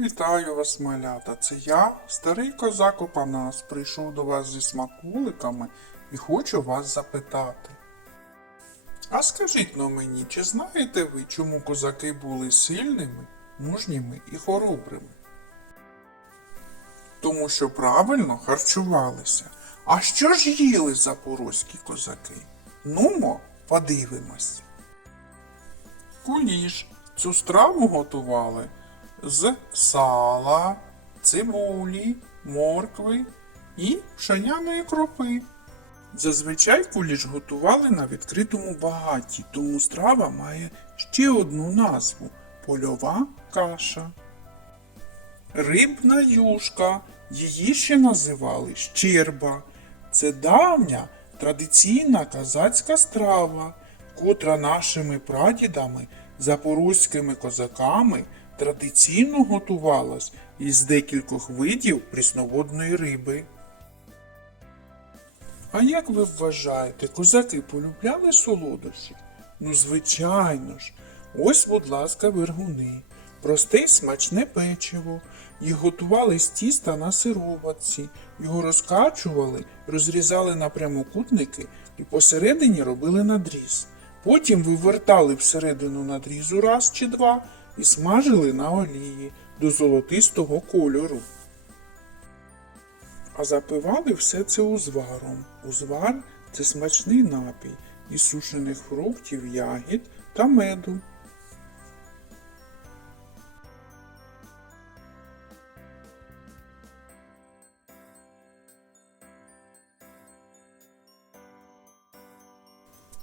Вітаю вас, малята. Це я, старий козак Опанас, прийшов до вас зі смакуликами і хочу вас запитати. А скажіть но мені, чи знаєте ви, чому козаки були сильними, мужніми і хоробрими? Тому що правильно харчувалися. А що ж їли запорозькі козаки? Нумо, подивимось. Куліш. Цю страву готували з сала, цибулі, моркви і пшеняної кропи. Зазвичай куліш готували на відкритому багаті, тому страва має ще одну назву польова каша. Рибна юшка, її ще називали щерба. Це давня традиційна казацька страва, котра нашими прадідами, запорозькими козаками традиційно готувалась із декількох видів прісноводної риби. А як ви вважаєте, козаки полюбляли солодощі? Ну, звичайно ж. Ось, будь ласка, вергуни. Просте й смачне печиво. Їх готували з тіста на сироватці. Його розкачували, розрізали на прямокутники і посередині робили надріз. Потім вивертали всередину надрізу раз чи два і смажили на олії до золотистого кольору. А запивали все це узваром. Узвар це смачний напій із сушених фруктів, ягід та меду.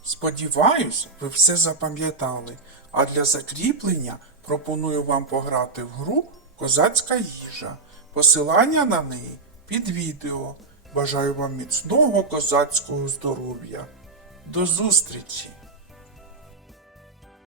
Сподіваюсь, ви все запам'ятали, а для закріплення пропоную вам пограти в гру Козацька їжа. Посилання на неї під відео. Бажаю вам міцного козацького здоров'я. До зустрічі!